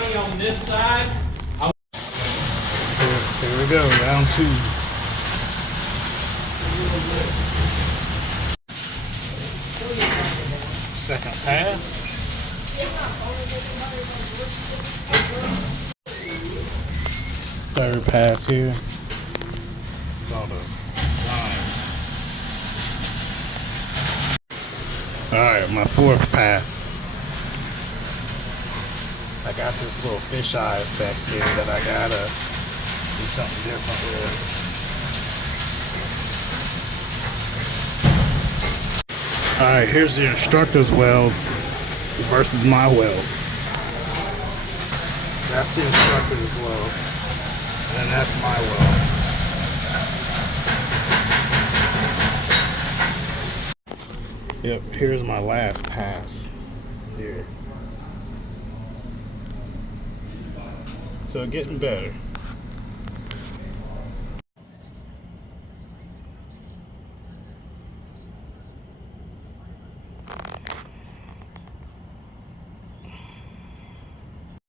everybody on this side. Here we go, round 2. Second pass. Third pass here. Alright, my fourth pass. I got this little fisheye effect here that I gotta do something different with. Alright, here's the instructor's weld versus my weld. That's the instructor's weld, and that's my weld. Yep, here's my last pass here. So getting better.